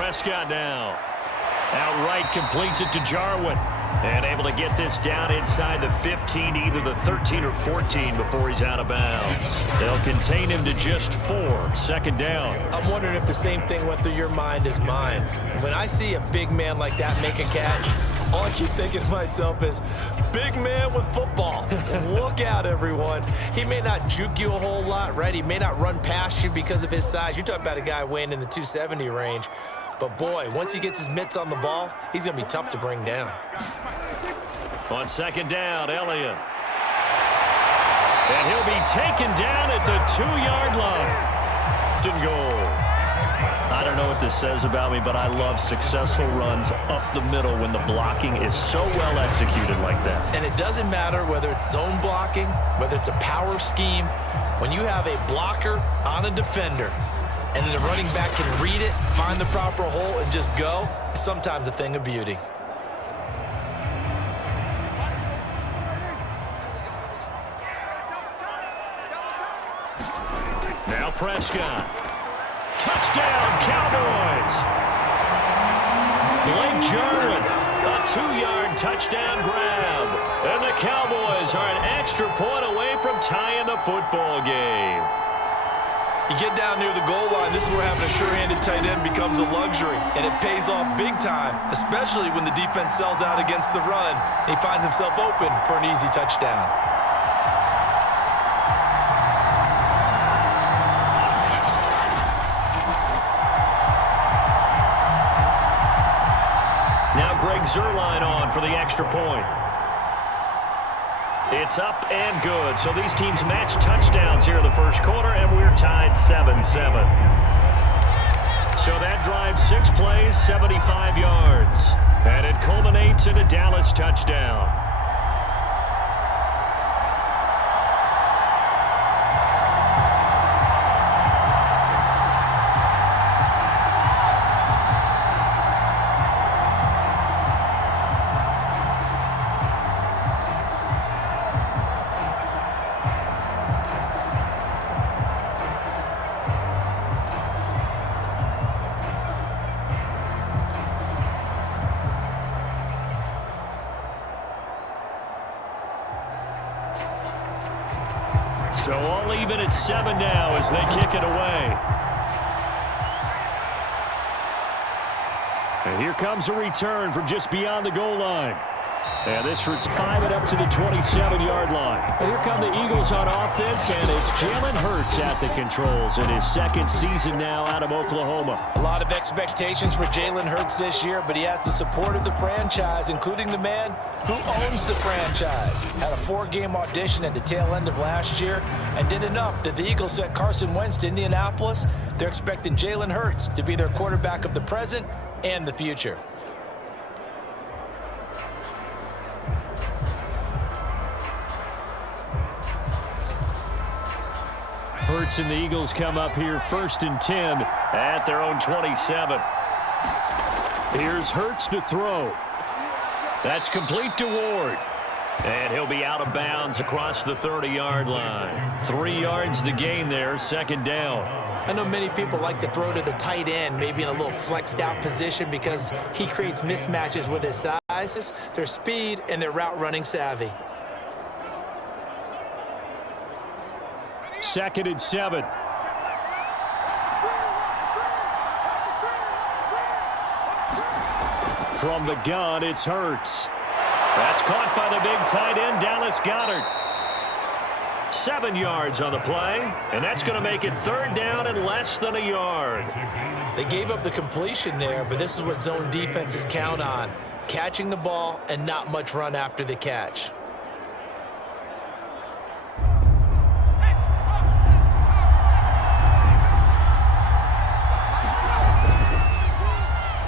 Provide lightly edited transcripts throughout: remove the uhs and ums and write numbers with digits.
Prescott now. Outright completes it to Jarwin. And able to get this down inside the 15, either the 13 or 14 before he's out of bounds. They'll contain him to just 4. Second down. I'm wondering if the same thing went through your mind as mine. When I see a big man like that make a catch, all I keep thinking to myself is, big man with football. Look out, everyone. He may not juke you a whole lot, right? He may not run past you because of his size. You're talking about a guy weighing in the 270 range. But, boy, once he gets his mitts on the ball, he's going to be tough to bring down. On second down, Elliott. And he'll be taken down at the 2-yard line. Didn't go. I don't know what this says about me, but I love successful runs up the middle when the blocking is so well executed like that. And it doesn't matter whether it's zone blocking, whether it's a power scheme. When you have a blocker on a defender, and then the running back can read it, find the proper hole, and just go, it's sometimes a thing of beauty. Now Prescott. Touchdown, Cowboys! Blake Jarwin, a 2-yard touchdown grab. And the Cowboys are an extra point away from tying the football game. You get down near the goal line, this is where having a sure-handed tight end becomes a luxury, and it pays off big time, especially when the defense sells out against the run, and he finds himself open for an easy touchdown. Now Greg Zuerlein on for the extra point. It's up and good. So these teams match touchdowns here in the first quarter, and we're tied 7-7. So that drives 6 plays, 75 yards. And it culminates in a Dallas touchdown. So all even at 7 now as they kick it away. And here comes a return from just beyond the goal line. And this for 5 it up to the 27-yard line. And here come the Eagles on offense, and it's Jalen Hurts at the controls in his second season now out of Oklahoma. A lot of expectations for Jalen Hurts this year, but he has the support of the franchise, including the man who owns the franchise. Had a 4-game audition at the tail end of last year and did enough that the Eagles sent Carson Wentz to Indianapolis. They're expecting Jalen Hurts to be their quarterback of the present and the future. Hurts and the Eagles come up here 1st and 10 at their own 27. Here's Hurts to throw. That's complete to Ward. And he'll be out of bounds across the 30-yard line. 3 yards the gain there, second down. I know many people like to throw to the tight end, maybe in a little flexed out position because he creates mismatches with his size, their speed, and their route running savvy. 2nd and 7. From the gun, it's Hurts. That's caught by the big tight end, Dallas Goedert. 7 yards on the play, and that's going to make it 3rd down and less than a yard. They gave up the completion there, but this is what zone defenses count on. Catching the ball and not much run after the catch.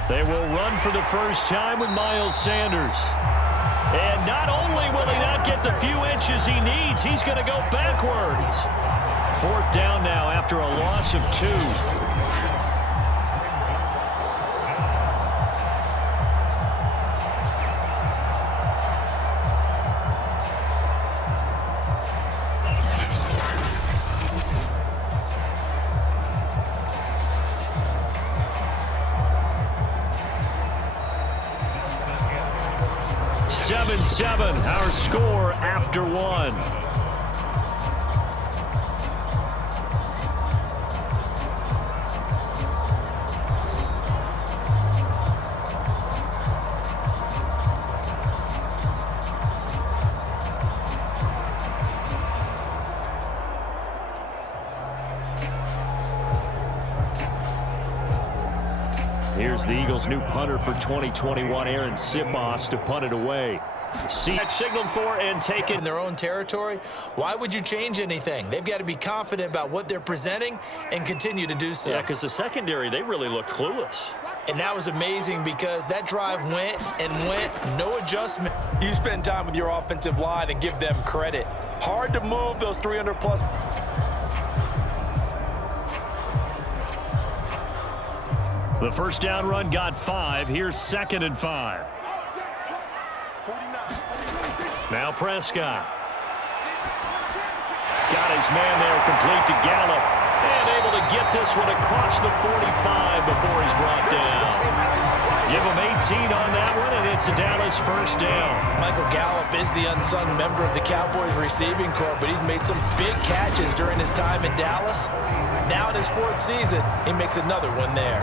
They will run for the first time with Miles Sanders. And not only will he not get the few inches he needs, he's going to go backwards. 4th down now after a loss of 2. and 7, our score after 1. Here's the Eagles' new punter for 2021, Aaron Sipos, to punt it away. See that signaled for and taken in their own territory. Why would you change anything? They've got to be confident about what they're presenting and continue to do so. Yeah, because the secondary, they really looked clueless. And that was amazing because that drive went and went, no adjustment. You spend time with your offensive line and give them credit. Hard to move those 300-plus. The first down run got 5. Here's 2nd and 5. Now Prescott. Got his man there, complete to Gallup. And able to get this one across the 45 before he's brought down. Give him 18 on that one, and it's a Dallas first down. Michael Gallup is the unsung member of the Cowboys receiving corps, but he's made some big catches during his time in Dallas. Now in his 4th season, he makes another one there.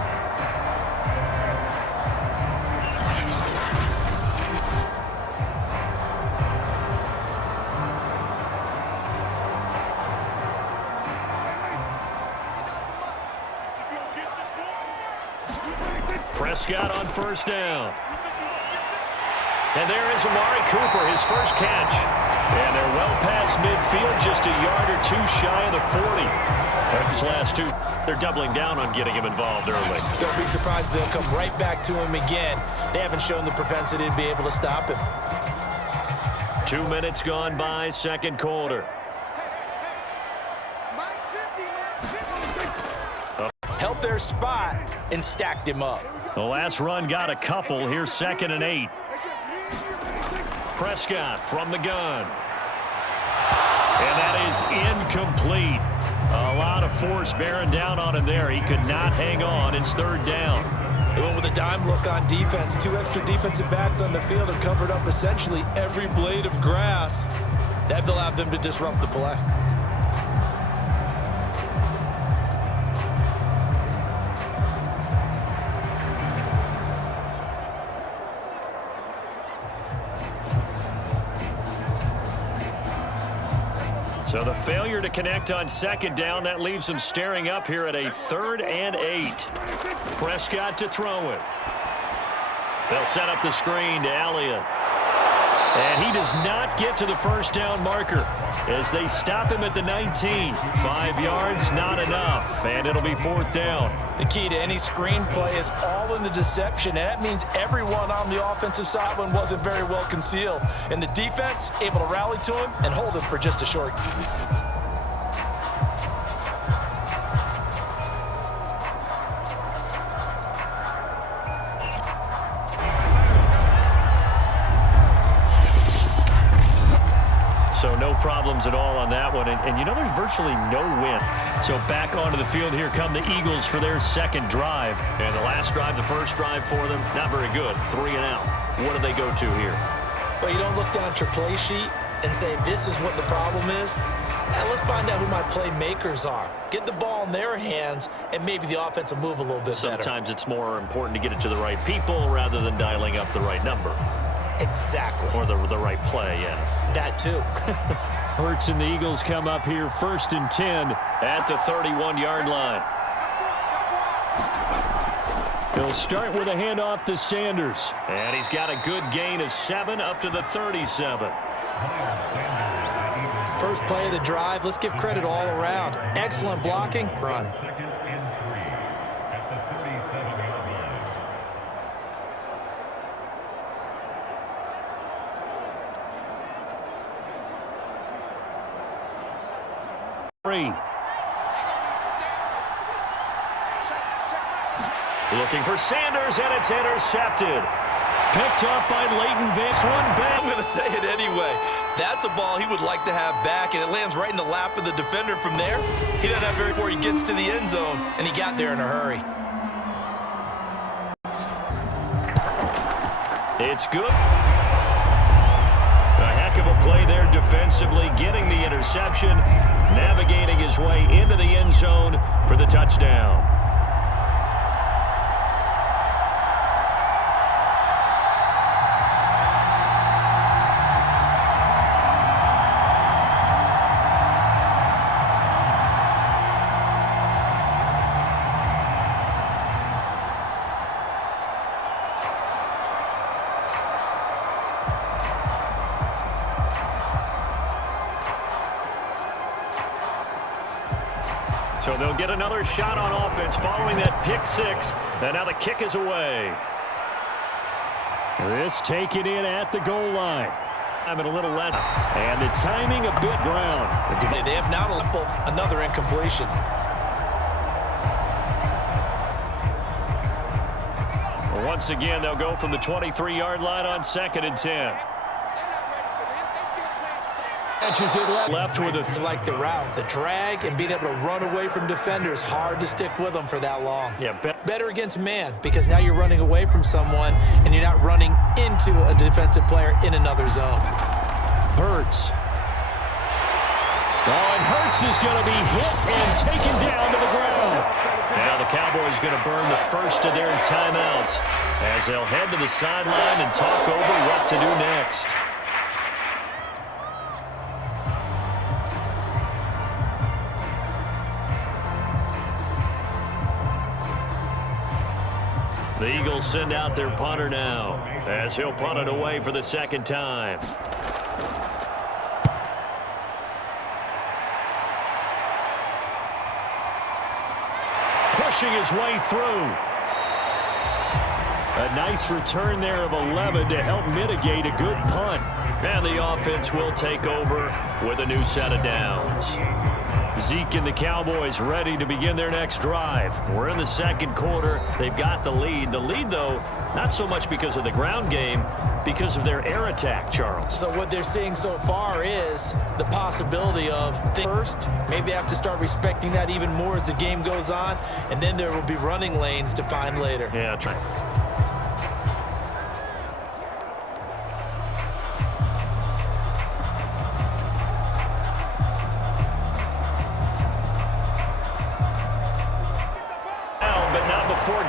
Prescott on first down. And there is Amari Cooper, his first catch. And they're well past midfield, just a yard or 2 shy of the 40. Those last 2, they're doubling down on getting him involved early. Don't be surprised if they'll come right back to him again. They haven't shown the propensity to be able to stop him. 2 minutes gone by, second quarter. Held their spot and stacked him up. The last run got a couple. Here's 2nd and 8. Prescott from the gun. And that is incomplete. A lot of force bearing down on him there. He could not hang on. It's 3rd down. They went with a dime look on defense. 2 extra defensive backs on the field and covered up essentially every blade of grass. That allowed them to disrupt the play. So the failure to connect on 2nd down, that leaves them staring up here at a 3rd and 8. Prescott to throw it. They'll set up the screen to Elliott. And he does not get to the first down marker as they stop him at the 19. 5 yards, not enough, and it'll be 4th down. The key to any screenplay is all in the deception, and that means everyone on the offensive sideline wasn't very well concealed. And the defense able to rally to him and hold him for just a short. So no problems at all on that one. And you know, there's virtually no wind. So back onto the field, here come the Eagles for their 2nd drive. And the last drive, the first drive for them, not very good. 3 and out. What do they go to here? Well, you don't look down at your play sheet and say, this is what the problem is. And let's find out who my playmakers are. Get the ball in their hands, and maybe the offense will move a little bit better. Sometimes it's more important to get it to the right people rather than dialing up the right number. Exactly. Or the right play, yeah. That too. Hurts and the Eagles come up here 1st and 10 at the 31-yard line. He'll start with a handoff to Sanders. And he's got a good gain of 7 up to the 37. First play of the drive. Let's give credit all around. Excellent blocking. Run. Looking for Sanders, and it's intercepted. Picked up by Leighton Vance. One back. I'm going to say it anyway. That's a ball he would like to have back, and it lands right in the lap of the defender from there. He doesn't have very before he gets to the end zone, and he got there in a hurry. It's good. A heck of a play there defensively, getting the interception, navigating his way into the end zone for the touchdown. So they'll get another shot on offense following that pick six. And now the kick is away. This taken in at the goal line. Having a little less. And the timing a bit ground. They have now another incompletion. Once again, they'll go from the 23-yard line on 2nd and 10. Catches it left with a like the route, the drag, and being able to run away from defenders. Hard to stick with them for that long. Yeah, better against man because now you're running away from someone and you're not running into a defensive player in another zone. Hurts. Oh, and Hurts is going to be hit and taken down to the ground. Now the Cowboys going to burn the first of their timeouts as they'll head to the sideline and talk over what to do next. The Eagles send out their punter now as he'll punt it away for the second time. Pushing his way through. A nice return there of 11 to help mitigate a good punt. And the offense will take over with a new set of downs. Zeke and the Cowboys ready to begin their next drive. We're in the second quarter. They've got the lead. The lead, though, not so much because of the ground game, because of their air attack, Charles. So what they're seeing so far is the possibility of first, maybe they have to start respecting that even more as the game goes on, and then there will be running lanes to find later. Yeah, try.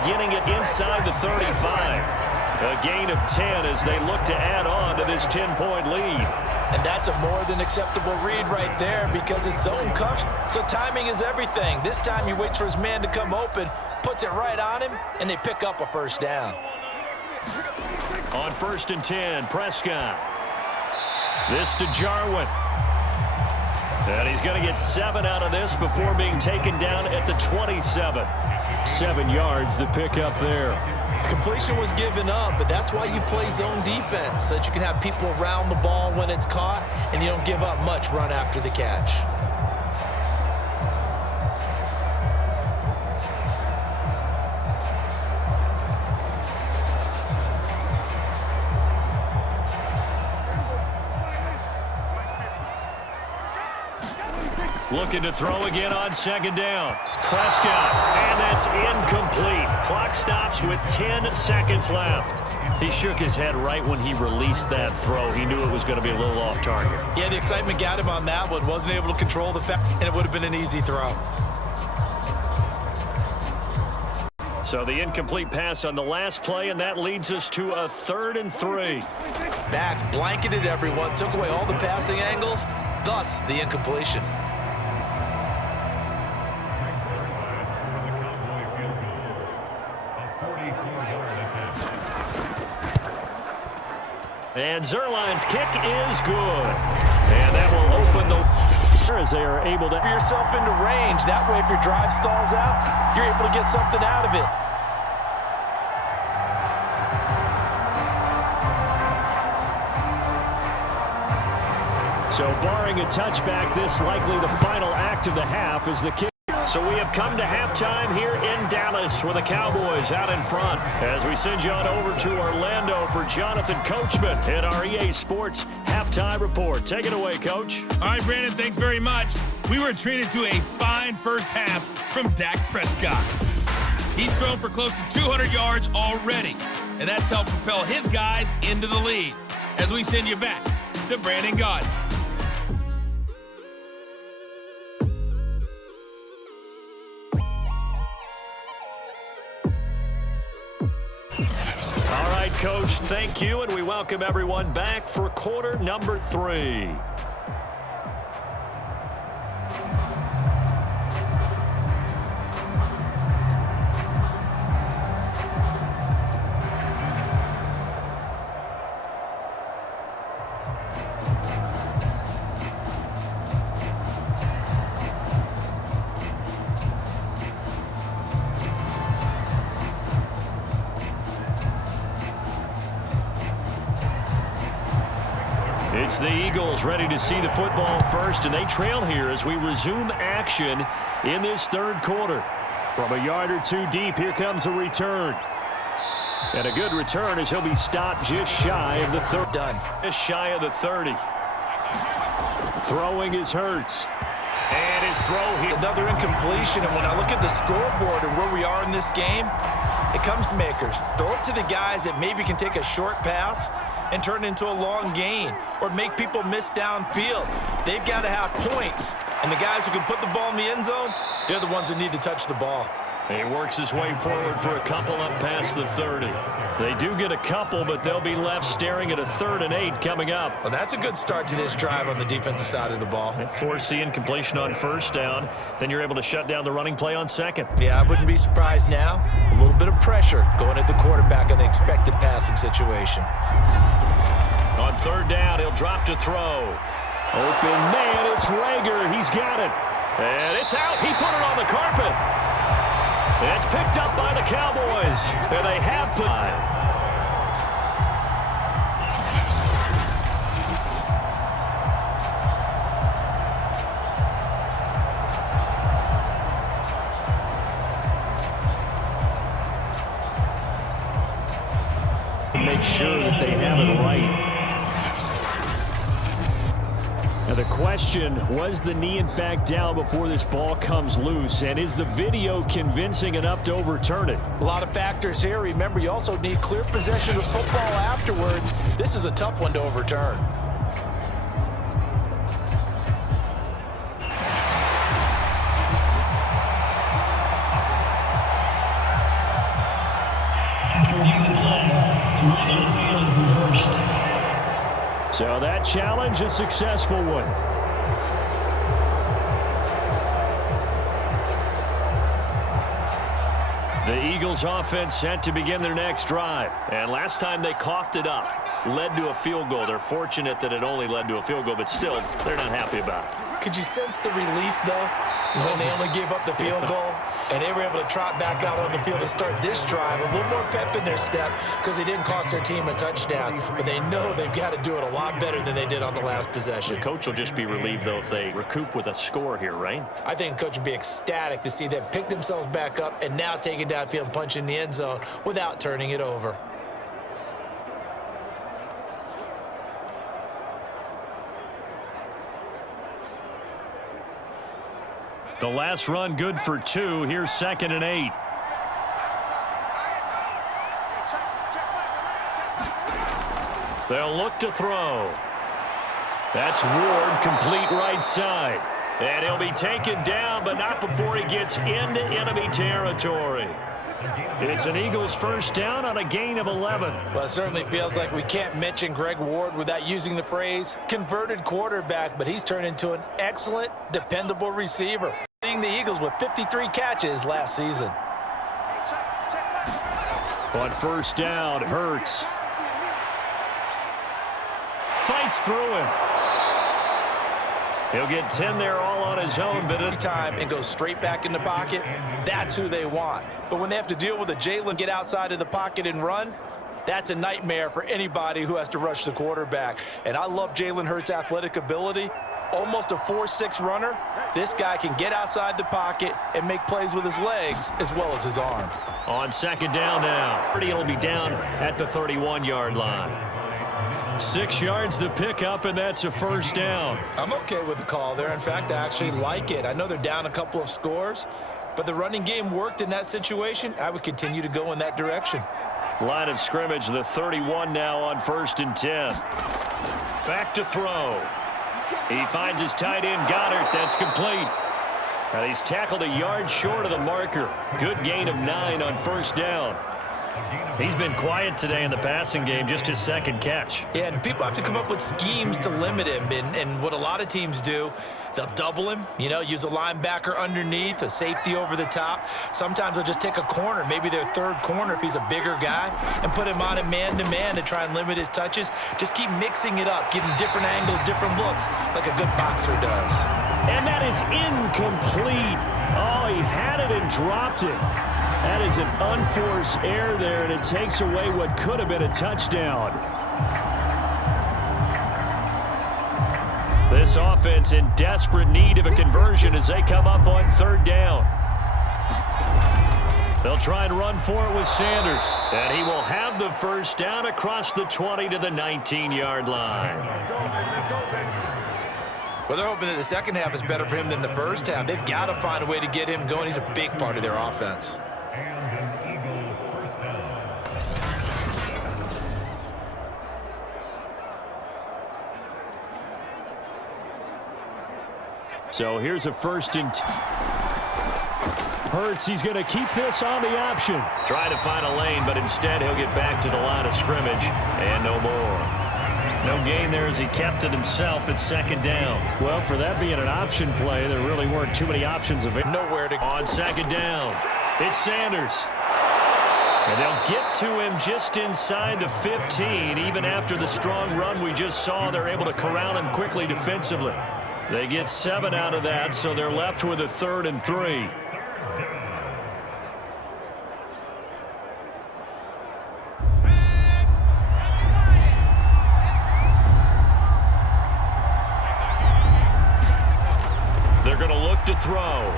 Getting it inside the 35. A gain of 10 as they look to add on to this 10-point lead. And that's a more than acceptable read right there because it's zone coverage. So timing is everything. This time he waits for his man to come open, puts it right on him, and they pick up a first down. On 1st and 10, Prescott. This to Jarwin. And he's going to get 7 out of this before being taken down at the 27. 7 yards the pick up there. Completion was given up, but that's why you play zone defense, so that you can have people around the ball when it's caught, and you don't give up much run after the catch. Looking to throw again on 2nd down. Prescott, and that's incomplete. Clock stops with 10 seconds left. He shook his head right when he released that throw. He knew it was going to be a little off target. Yeah, the excitement got him on that one. Wasn't able to control the fact, and it would have been an easy throw. So the incomplete pass on the last play, and that leads us to a 3rd and 3. Backs blanketed everyone, took away all the passing angles, thus the incompletion. And Zerline's kick is good. And that will open the as they are able to get yourself into range. That way, if your drive stalls out, you're able to get something out of it. So barring a touchback, this likely the final act of the half is the kick. So we have come to halftime here in Dallas with the Cowboys out in front as we send you on over to Orlando for Jonathan Coachman in our EA Sports halftime report. Take it away, Coach. All right, Brandon, thanks very much. We were treated to a fine first half from Dak Prescott. He's thrown for close to 200 yards already, and that's helped propel his guys into the lead. As we send you back to Brandon Gott. All right, Coach, thank you, and we welcome everyone back for quarter number 3. It's the Eagles ready to see the football first, and they trail here as we resume action in this third quarter. From a yard or two deep, here comes a return. And a good return as he'll be stopped just shy of the 30. Done. Just shy of the 30. Throwing is Hurts. And his throw here. Another incompletion, and when I look at the scoreboard and where we are in this game, it comes to makers. Throw it to the guys that maybe can take a short pass and turn it into a long gain or make people miss downfield. They've got to have points. And the guys who can put the ball in the end zone, they're the ones that need to touch the ball. He works his way forward for a couple up past the 30. They do get a couple, but they'll be left staring at a 3rd and 8 coming up. Well, that's a good start to this drive on the defensive side of the ball. Force the incompletion on first down. Then you're able to shut down the running play on second. Yeah, I wouldn't be surprised now. A little bit of pressure going at the quarterback in an expected passing situation. On 3rd down, he'll drop to throw. Open man, it's Rager. He's got it. And it's out. He put it on the carpet. It's picked up by the Cowboys. And they have put make sure that they have it right. Now the question, was the knee in fact down before this ball comes loose? And is the video convincing enough to overturn it? A lot of factors here. Remember, you also need clear possession of football afterwards. This is a tough one to overturn. So that challenge, a successful one. The Eagles offense set to begin their next drive. And last time they coughed it up, led to a field goal. They're fortunate that it only led to a field goal, but still, they're not happy about it. Could you sense the relief, though, when they only gave up the field goal and they were able to trot back out on the field and start this drive? A little more pep in their step because they didn't cost their team a touchdown, but they know they've got to do it a lot better than they did on the last possession. The coach will just be relieved, though, if they recoup with a score here, right? I think the coach would be ecstatic to see them pick themselves back up and now take it downfield and punch in the end zone without turning it over. The last run good for 2. Here's 2nd and 8. They'll look to throw. That's Ward, complete right side. And he'll be taken down, but not before he gets into enemy territory. It's an Eagles first down on a gain of 11. Well, it certainly feels like we can't mention Greg Ward without using the phrase converted quarterback, but he's turned into an excellent, dependable receiver, leading the Eagles with 53 catches last season. On first down, Hurts fights through him. He'll get 10 there all on his own, but at a time and go straight back in the pocket, that's who they want. But when they have to deal with a Jalen get outside of the pocket and run, that's a nightmare for anybody who has to rush the quarterback. And I love Jalen Hurts' athletic ability. Almost a 4.6 runner. This guy can get outside the pocket and make plays with his legs as well as his arm. On second down now, he'll be down at the 31-yard line. 6 yards the pickup, and that's a first down. I'm okay with the call there. In fact, I actually like it. I know they're down a couple of scores, but the running game worked in that situation. I would continue to go in that direction. Line of scrimmage, the 31 now on 1st and 10. Back to throw. He finds his tight end, Goddard. That's complete. And he's tackled a yard short of the marker. Good gain of 9 on first down. He's been quiet today in the passing game, just his second catch. Yeah, and people have to come up with schemes to limit him. And what a lot of teams do, they'll double him, use a linebacker underneath, a safety over the top. Sometimes they'll just take a corner, maybe their third corner if he's a bigger guy, and put him on a man-to-man to try and limit his touches. Just keep mixing it up, give him different angles, different looks, like a good boxer does. And that is incomplete. Oh, he had it and dropped it. That is an unforced error there, and it takes away what could have been a touchdown. This offense in desperate need of a conversion as they come up on third down. They'll try and run for it with Sanders, and he will have the first down across the 20 to the 19-yard line. Well, they're hoping that the second half is better for him than the first half. They've got to find a way to get him going. He's a big part of their offense. So here's a first and 10. Hurts, he's going to keep this on the option. Try to find a lane, but instead he'll get back to the line of scrimmage and no more. No gain there as he kept it himself at second down. Well, for that being an option play, there really weren't too many options available. Nowhere to go. On second down, it's Sanders. And they'll get to him just inside the 15. Even after the strong run we just saw, they're able to corral him quickly defensively. They get 7 out of that, so they're left with a 3rd and 3. They're going to look to throw.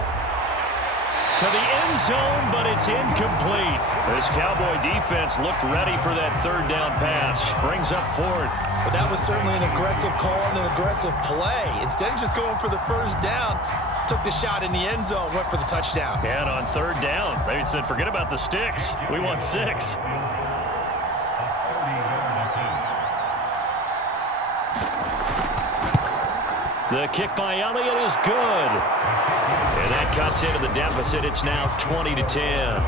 To the end zone, but it's incomplete. This Cowboy defense looked ready for that third down pass. Brings up 4th. But that was certainly an aggressive call and an aggressive play. Instead of just going for the first down, took the shot in the end zone, went for the touchdown. And on third down, they said, forget about the sticks. We want 6. The kick by Elliott is good. And that cuts into the deficit. It's now 20-10.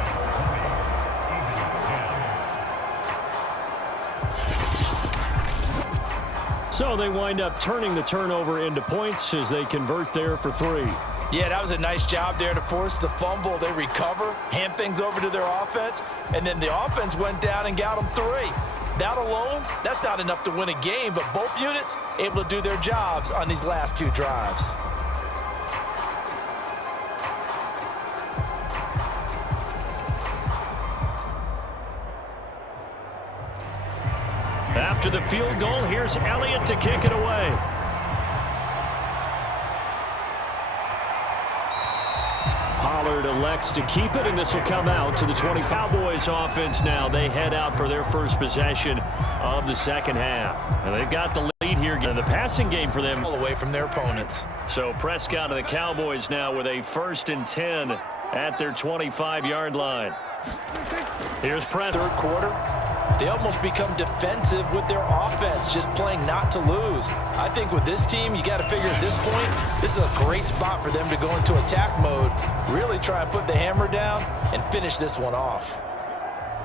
So they wind up turning the turnover into points as they convert there for 3. Yeah, that was a nice job there to force the fumble. They recover, hand things over to their offense, and then the offense went down and got them 3. That alone, that's not enough to win a game, but both units able to do their jobs on these last 2 drives. After the field goal, here's Elliott to kick it away. Pollard elects to keep it, and this will come out to the 20. Cowboys offense now. They head out for their first possession of the second half. And they've got the lead here. The passing game for them. All away from their opponents. So Prescott and the Cowboys now with a 1st and 10 at their 25-yard line. Here's Prescott. Third quarter, they almost become defensive with their offense, just playing not to lose. I think with this team, you got to figure at this point, this is a great spot for them to go into attack mode, really try and put the hammer down and finish this one off.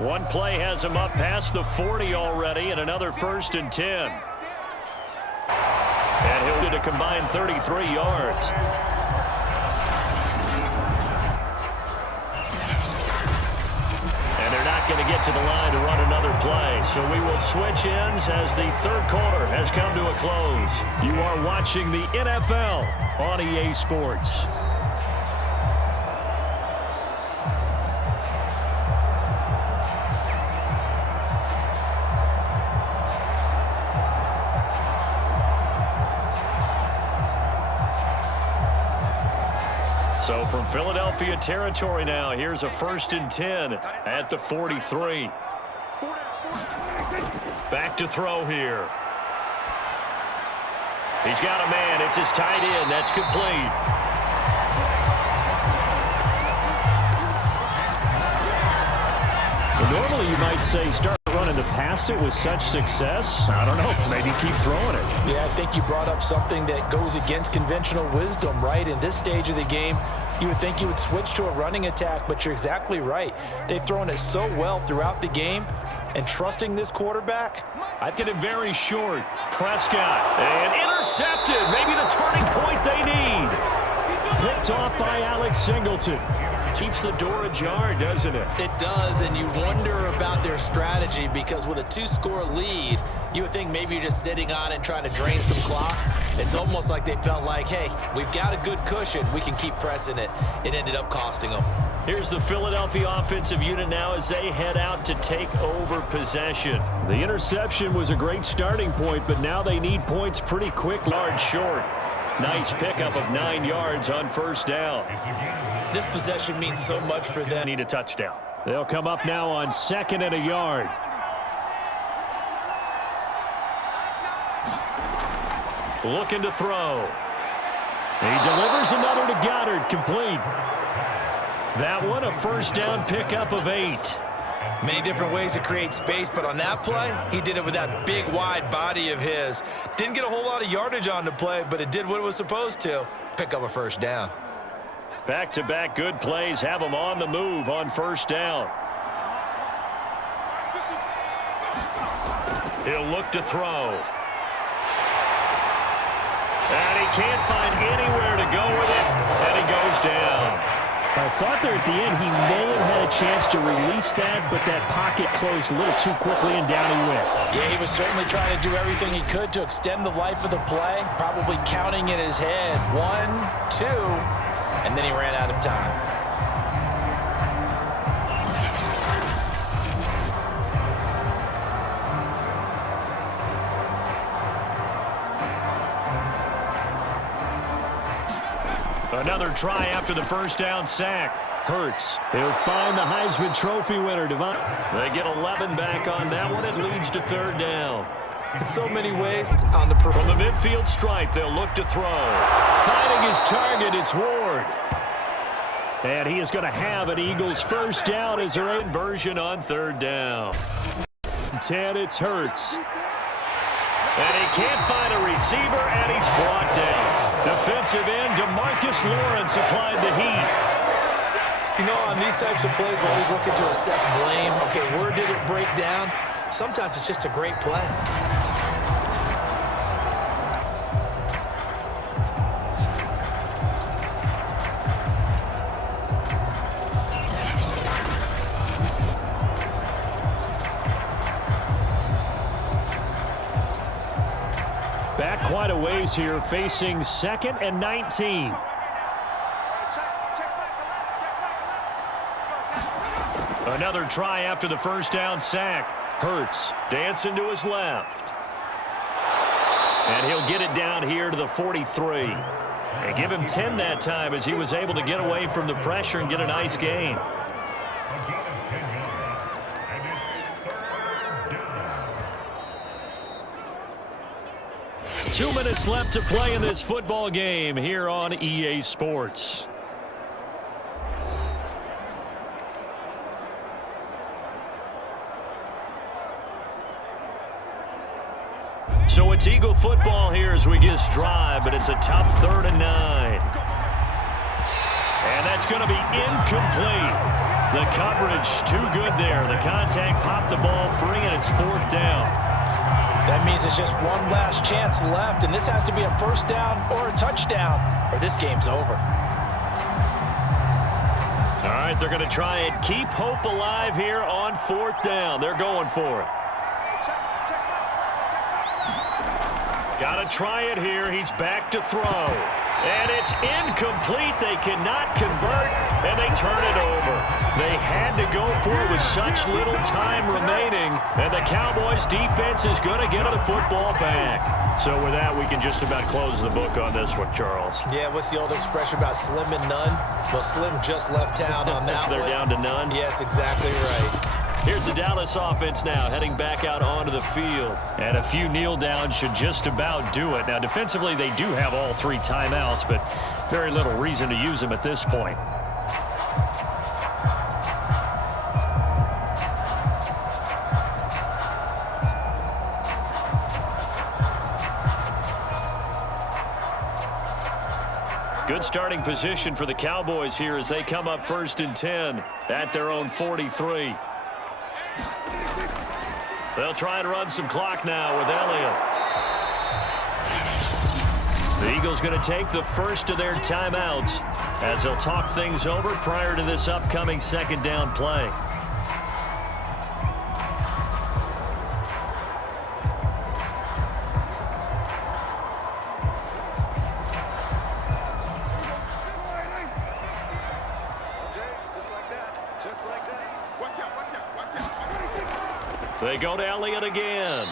One play has him up past the 40 already, and another 1st and 10. And he'll get a combined 33 yards. And they're not going to get to the line to run another play. So we will switch ends as the third quarter has come to a close. You are watching the NFL on EA Sports. So from Philadelphia territory now, here's a 1st and 10 at the 43. Back to throw here. He's got a man. It's his tight end. That's complete. Well, normally you might say start running the have passed it with such success, I don't know, maybe keep throwing it. Yeah, I think you brought up something that goes against conventional wisdom, right? In this stage of the game, you would think you would switch to a running attack, but you're exactly right. They've thrown it so well throughout the game, and trusting this quarterback, I get it very short. Prescott, and intercepted. Maybe the turning point they need. Picked off by Alex Singleton. Keeps the door ajar, doesn't it? It does, and you wonder about their strategy because with a 2-score lead, you would think maybe you're just sitting on it and trying to drain some clock. It's almost like they felt like, hey, we've got a good cushion. We can keep pressing it. It ended up costing them. Here's the Philadelphia offensive unit now as they head out to take over possession. The interception was a great starting point, but now they need points pretty quick. Large short. Nice pickup of 9 yards on first down. This possession means so much for them. Need a touchdown. They'll come up now on 2nd and a yard. Looking to throw. He delivers another to Goddard, complete. That one, a first down pickup of 8. Many different ways to create space, but on that play, he did it with that big, wide body of his. Didn't get a whole lot of yardage on the play, but it did what it was supposed to. Pick up a first down. Back-to-back good plays have him on the move on first down. He'll look to throw. And he can't find anywhere to go with it, and he goes down. I thought there at the end he may have had a chance to release that, but that pocket closed a little too quickly and down he went. Yeah, he was certainly trying to do everything he could to extend the life of the play, probably counting in his head 1, 2, and then he ran out of time. Another try after the first down sack. Hurts. He'll find the Heisman Trophy winner, Devonta. They get 11 back on that one. It leads to 3rd down. In so many ways, on the from the midfield stripe, they'll look to throw. Finding his target, it's Ward. And he is going to have an Eagles first down as their inversion on 3rd down. 10, it's Hurts. And he can't find a receiver, and he's brought down. Defensive end, DeMarcus Lawrence applied the heat. You know, on these types of plays, we're always looking to assess blame. Okay, where did it break down? Sometimes it's just a great play. Back quite a ways here, facing 2nd and 19. Another try after the first down sack. Hurts dancing to his left. And he'll get it down here to the 43. And give him 10 that time as he was able to get away from the pressure and get a nice gain. Two minutes left to play in this football game here on EA Sports. So it's Eagle football here as we get this drive, but it's a tough 3rd and 9. And that's going to be incomplete. The coverage too good there. The contact popped the ball free, and it's 4th down. That means it's just one last chance left, and this has to be a first down or a touchdown, or this game's over. All right, they're going to try and keep hope alive here on 4th down. They're going for it. Got to try it here. He's back to throw. And it's incomplete. They cannot convert, and they turn it over. They had to go for it with such little time remaining, and the Cowboys defense is going to get the football back. So with that, we can just about close the book on this one, Charles. Yeah, what's the old expression about slim and none? Well, Slim just left town on that They're one. down to none? Yes, exactly right. Here's the Dallas offense now heading back out onto the field. And a few kneel downs should just about do it. Now, defensively, they do have all 3 timeouts, but very little reason to use them at this point. Good starting position for the Cowboys here as they come up 1st and 10 at their own 43. They'll try and run some clock now with Elliott. The Eagles going to take the first of their timeouts as they'll talk things over prior to this upcoming 2nd down play. They go to Elliott again.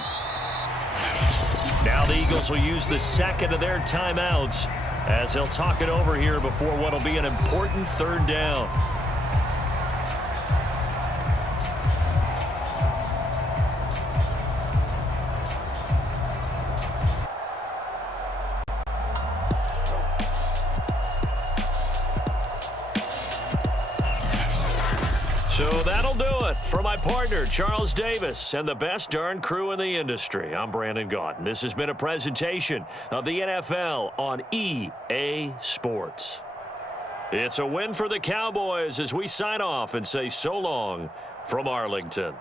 Now the Eagles will use the 2nd of their timeouts as they'll talk it over here before what will be an important 3rd down. So that'll do it for my partner, Charles Davis, and the best darn crew in the industry. I'm Brandon Gaudin. This has been a presentation of the NFL on EA Sports. It's a win for the Cowboys as we sign off and say so long from Arlington.